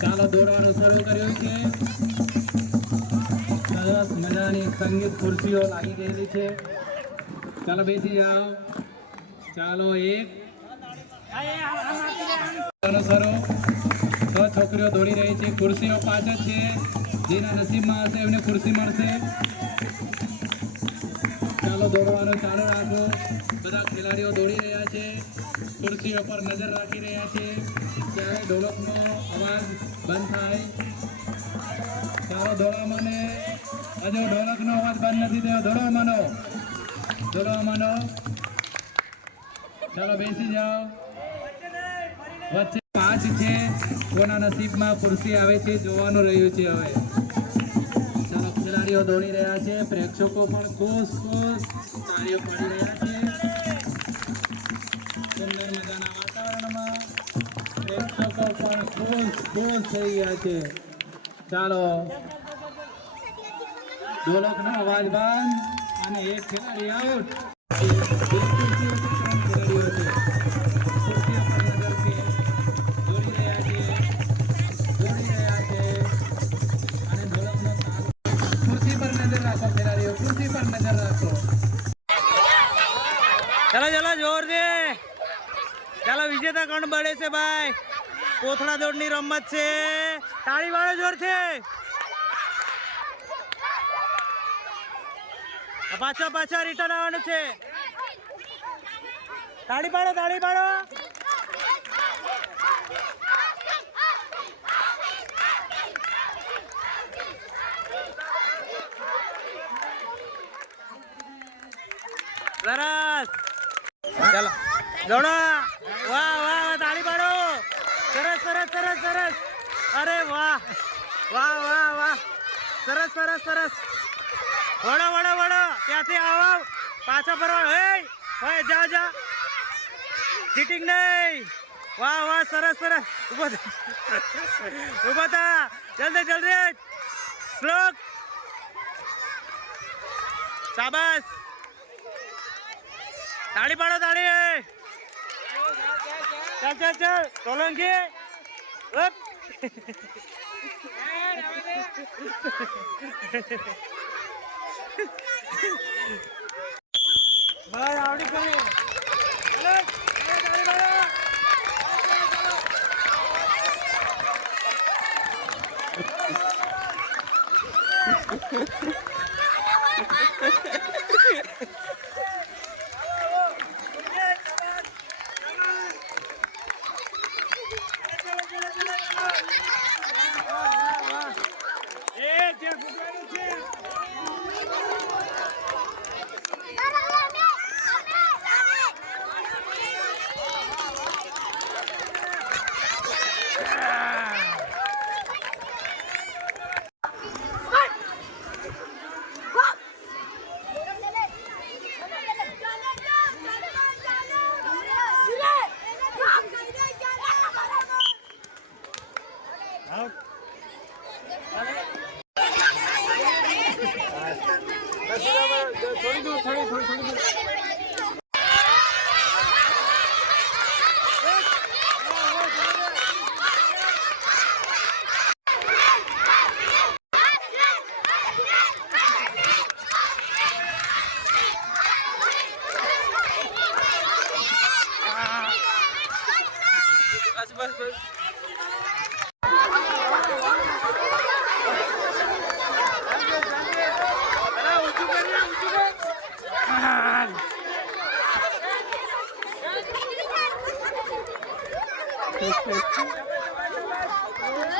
ચાલો દોડવાનું શરૂ કર્યું છે. ચાલો ચાલો એક. છોકરીઓ દોડી રહી છે. ખુરશીઓ પાછળ છે. જેના નસીબમાં હશે એમને ખુરશી મળશે. ચાલો દોડવાનું ચાલુ રાખો. ખુરશીઓ પર નજર રાખી રહ્યા છે, ત્યારે ઢોલકનો અવાજ બંધ થાય. ચાલો દોડવા મને. હજુ ઢોલકનો અવાજ બંધ નથી થયો. દોડવા માનો. દોડવા માનો. ચાલો બેસી જાઓ. વચ્ચે પાંચ છે. કોના નસીબમાં ખુરશી આવે છે જોવાનું રહ્યું છે હવે. ચાલો ખેલાડીઓ દોડી રહ્યા છે. પ્રેક્ષકો પણ ખુશ ખુશ. તાળીઓ પડી રહ્યા છે. સુંદર મજાના વાતાવરણમાં પ્રેક્ષકો પણ ખુશ ખુશ થઈ ગયા છે. ચાલો ઢોલકનો અવાજ બંધ અને એક ખેલાડી આઉટ ખેલાડીઓ છે નજર છે ચલો વિજેતા કોણ બળે છે ભાઈ? કોથળા દોડની રમત છે. તાળી વાળો જોર છે. પાછો પાછો રિટર્ન આવવાનું છે. તાળી પાડો તાળી પાડો સરસ. ચાલો. દોડો. વાહ વાહ તાળી પાડો સરસ સરસ સરસ સરસ અરે વાહ વાહ વાહ વાહ સરસ સરસ સરસ વળો વળો વળો ત્યાંથી આવો પાછો ફરવા હે હોય જા જા ચીટિંગ નહીં વાહ વાહ સરસ સરસ ઊભો થા ઊભો થા જલ્દી જલ્દી શ્લોક શાબાશ તાળી પાડો તાળી ચાલ ચાલ ચાલ. સોલંકી. ઉપ. બસ આવડી ગઈ ચાલો, ચાલો, તાળી আছে বস বস Thank you.